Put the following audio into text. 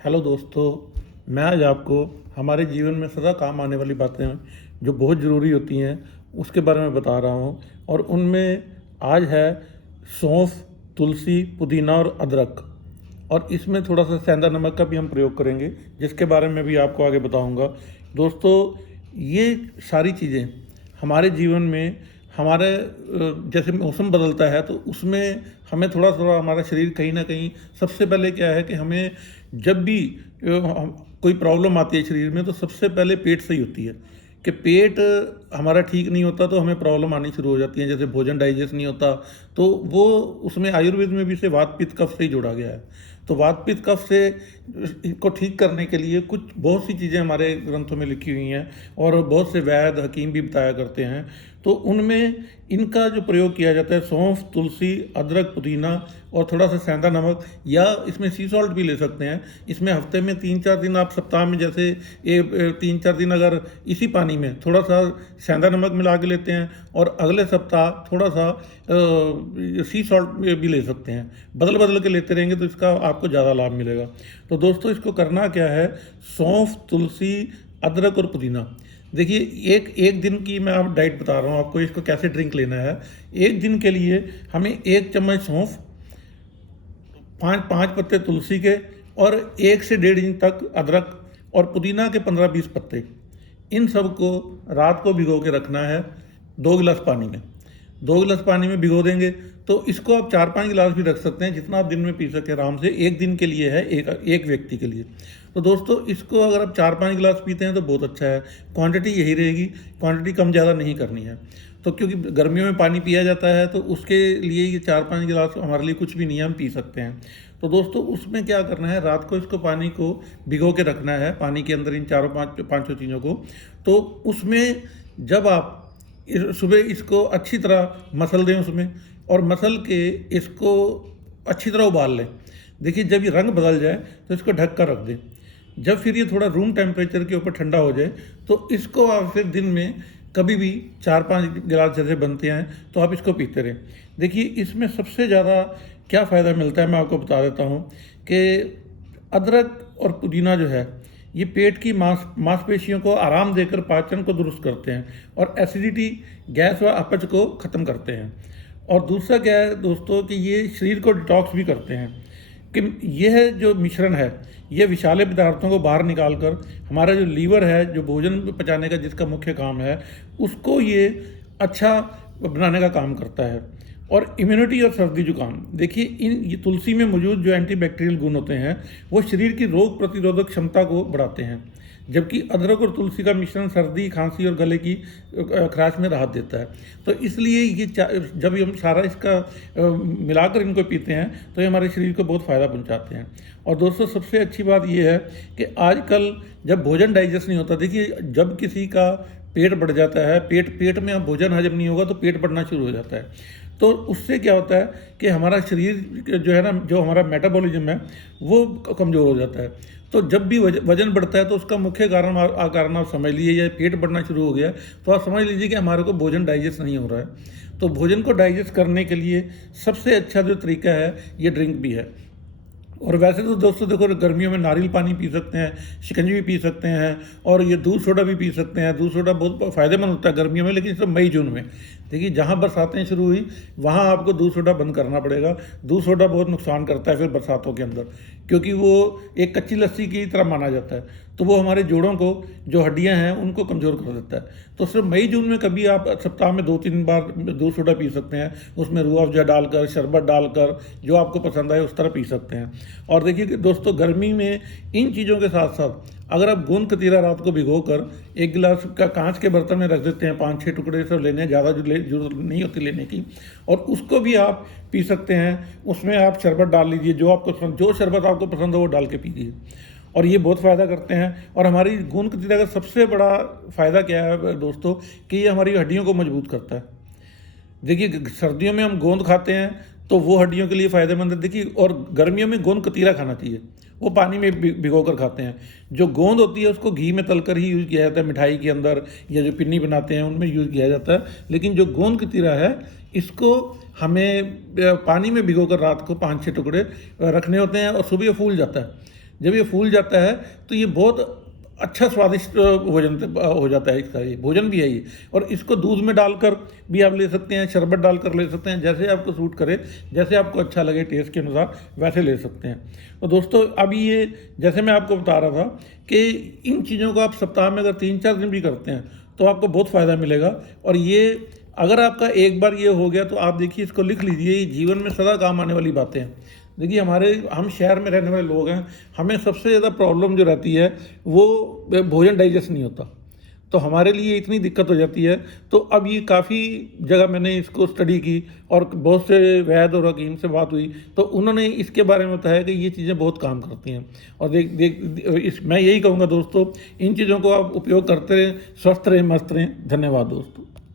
Hello दोस्तों, मैं आज आपको हमारे जीवन में सदा काम आने वाली बातें जो बहुत ज़रूरी होती हैं उसके बारे में बता रहा हूँ। और उनमें आज है सौंफ, तुलसी, पुदीना और अदरक। और इसमें थोड़ा सा सेंधा नमक का भी हम प्रयोग करेंगे, जिसके बारे में भी आपको आगे बताऊंगा। दोस्तों, ये सारी चीज़ें हमारे जीवन में हमारे जैसे मौसम बदलता है तो उसमें हमें थोड़ा थोड़ा हमारा शरीर कहीं ना कहीं, सबसे पहले क्या है कि हमें जब भी कोई प्रॉब्लम आती है शरीर में तो सबसे पहले पेट से ही होती है। कि पेट हमारा ठीक नहीं होता तो हमें प्रॉब्लम आनी शुरू हो जाती है। जैसे भोजन डाइजेस्ट नहीं होता तो वो, उसमें आयुर्वेद में भी इसे वात पित्त कफ से ही जोड़ा गया है। तो वात पित्त कफ से इनको ठीक करने के लिए कुछ बहुत सी चीज़ें हमारे ग्रंथों में लिखी हुई हैं और बहुत से वैद्य हकीम भी बताया करते हैं। तो उनमें इनका जो प्रयोग किया जाता है, सौंफ, तुलसी, अदरक, पुदीना और थोड़ा सा सेंधा नमक, या इसमें सी सॉल्ट भी ले सकते हैं। इसमें हफ्ते में 3-4 दिन, आप सप्ताह में जैसे ये 3-4 दिन अगर इसी पानी में थोड़ा सा सेंधा नमक मिला के लेते हैं और अगले सप्ताह थोड़ा सा सी सॉल्ट भी ले सकते हैं, बदल बदल के लेते रहेंगे तो इसका आपको ज़्यादा लाभ मिलेगा। तो दोस्तों, इसको करना क्या है, सौंफ, तुलसी, अदरक और पुदीना। देखिए, एक एक दिन की मैं आप डाइट बता रहा हूँ आपको, इसको कैसे ड्रिंक लेना है। एक दिन के लिए हमें 1 चम्मच सौंफ, 5 पत्ते तुलसी के और 1 से 1.5 इंच तक अदरक और पुदीना के 15-20 पत्ते, इन सब को रात को भिगो के रखना है 2 गिलास पानी में। 2 गिलास पानी में भिगो देंगे तो इसको आप 4-5 गिलास भी रख सकते हैं, जितना आप दिन में पी सके आराम से। एक दिन के लिए है, एक व्यक्ति के लिए। तो दोस्तों, इसको अगर आप 4-5 गिलास पीते हैं तो बहुत अच्छा है। क्वांटिटी यही रहेगी, क्वांटिटी कम ज़्यादा नहीं करनी है। तो क्योंकि गर्मियों में पानी पिया जाता है तो उसके लिए ये 4-5 गिलास हमारे लिए कुछ भी नहीं है, हम पी सकते हैं। तो दोस्तों, उसमें क्या करना है, रात को इसको पानी को भिगो के रखना है, पानी के अंदर इन चारों पाँचों चीज़ों को। तो उसमें जब आप सुबह इसको अच्छी तरह मसल दें उसमें, और मसल के इसको अच्छी तरह उबाल लें। देखिए, जब ये रंग बदल जाए तो इसको ढक कर रख दें। जब फिर ये थोड़ा रूम टेम्परेचर के ऊपर ठंडा हो जाए तो इसको आप फिर दिन में कभी भी 4-5 गिलास जैसे बनते हैं तो आप इसको पीते रहें। देखिए, इसमें सबसे ज़्यादा क्या फ़ायदा मिलता है मैं आपको बता देता हूँ कि अदरक और पुदीना जो है, ये पेट की मांसपेशियों को आराम देकर पाचन को दुरुस्त करते हैं और एसिडिटी, गैस व अपच को ख़त्म करते हैं। और दूसरा क्या है दोस्तों, कि ये शरीर को डिटॉक्स भी करते हैं। कि यह जो मिश्रण है, ये विषाले पदार्थों को बाहर निकाल कर हमारा जो लीवर है, जो भोजन पचाने का जिसका मुख्य काम है, उसको ये अच्छा बनाने का काम करता है। और इम्यूनिटी और सर्दी जुकाम, देखिए, ये तुलसी में मौजूद जो एंटीबैक्टीरियल गुण होते हैं वो शरीर की रोग प्रतिरोधक क्षमता को बढ़ाते हैं, जबकि अदरक और तुलसी का मिश्रण सर्दी, खांसी और गले की खराश में राहत देता है। तो इसलिए ये जब हम सारा इसका मिलाकर इनको पीते हैं तो ये हमारे शरीर को बहुत फ़ायदा पहुंचाते हैं। और दोस्तों, सबसे अच्छी बात ये है कि आजकल जब भोजन डाइजेस्ट नहीं होता, देखिए, जब किसी का पेट बढ़ जाता है, पेट में अब भोजन हजम नहीं होगा तो पेट बढ़ना शुरू हो जाता है। तो उससे क्या होता है कि हमारा शरीर जो है ना, जो हमारा मेटाबॉलिज्म है वो कमज़ोर हो जाता है। तो जब भी वजन बढ़ता है तो उसका मुख्य कारण आप समझ लीजिए, या पेट बढ़ना शुरू हो गया तो आप समझ लीजिए कि हमारे को भोजन डाइजेस्ट नहीं हो रहा है। तो भोजन को डाइजेस्ट करने के लिए सबसे अच्छा जो तरीका है, ये ड्रिंक भी है। और वैसे तो दोस्तों देखो, गर्मियों में नारियल पानी पी सकते हैं, शिकंजी भी पी सकते हैं और ये दूध सोडा भी पी सकते हैं। दूध सोडा बहुत फ़ायदेमंद होता है गर्मियों में, लेकिन सिर्फ मई जून में। देखिए, जहाँ बरसातें शुरू हुई वहाँ आपको दूध सोडा बंद करना पड़ेगा। दूध सोडा बहुत नुकसान करता है फिर बरसातों के अंदर, क्योंकि वो एक कच्ची लस्सी की तरह माना जाता है। तो वो हमारे जोड़ों को, जो हड्डियां हैं, उनको कमज़ोर कर देता है। तो सिर्फ मई जून में कभी आप सप्ताह में 2-3 बार दूध सोडा पी सकते हैं, उसमें रूह अफ़ज़ा डालकर, शरबत डालकर, जो आपको पसंद आए उस तरह पी सकते हैं। और देखिए दोस्तों, गर्मी में इन चीज़ों के साथ साथ अगर आप गोंद कतीरा रात को भिगो कर 1 गिलास का कांच के बर्तन में रख देते हैं, 5-6 टुकड़े सब लेने, ज़्यादा जरूरत नहीं होती लेने की, और उसको भी आप पी सकते हैं। उसमें आप शरबत डाल लीजिए, जो आपको पसंद, जो शरबत आपको पसंद हो वो डाल के पीजिए, और ये बहुत फ़ायदा करते हैं। और हमारी गोंद कतीरा का सबसे बड़ा फ़ायदा क्या है दोस्तों, कि ये हमारी हड्डियों को मजबूत करता है। देखिए, सर्दियों में हम गोंद खाते हैं तो वो हड्डियों के लिए फ़ायदेमंद है। देखिए, और गर्मियों में गोंद कतीरा खाना चाहिए, वो पानी में भिगो कर खाते हैं। जो गोंद होती है उसको घी में तलकर ही यूज़ किया जाता है, मिठाई के अंदर या जो पिन्नी बनाते हैं उनमें यूज़ किया जाता है। लेकिन जो गोंद कतीरा है, इसको हमें पानी में भिगो कर रात को 5-6 टुकड़े रखने होते हैं और सुबह फूल जाता है। जब ये फूल जाता है तो ये बहुत अच्छा स्वादिष्ट भोजन हो जाता है इसका। ये भोजन भी है ये, और इसको दूध में डालकर भी आप ले सकते हैं, शरबत डालकर ले सकते हैं, जैसे आपको सूट करे, जैसे आपको अच्छा लगे टेस्ट के अनुसार वैसे ले सकते हैं। तो दोस्तों अभी ये जैसे मैं आपको बता रहा था कि इन चीज़ों को आप सप्ताह में अगर 3-4 दिन भी करते हैं तो आपको बहुत फ़ायदा मिलेगा। और ये अगर आपका एक बार ये हो गया तो आप देखिए, इसको लिख लीजिए, ये जीवन में सदा काम आने वाली बातें हैं। देखिए हम शहर में रहने वाले लोग हैं, हमें सबसे ज़्यादा प्रॉब्लम जो रहती है वो भोजन डाइजेस्ट नहीं होता, तो हमारे लिए इतनी दिक्कत हो जाती है। तो अब ये काफ़ी जगह मैंने इसको स्टडी की और बहुत से वैद्य और हकीम से बात हुई, तो उन्होंने इसके बारे में बताया कि ये चीज़ें बहुत काम करती हैं। और मैं यही कहूँगा दोस्तों, इन चीज़ों को आप उपयोग करते रहें, स्वस्थ रहें, मस्त रहें। धन्यवाद दोस्तों।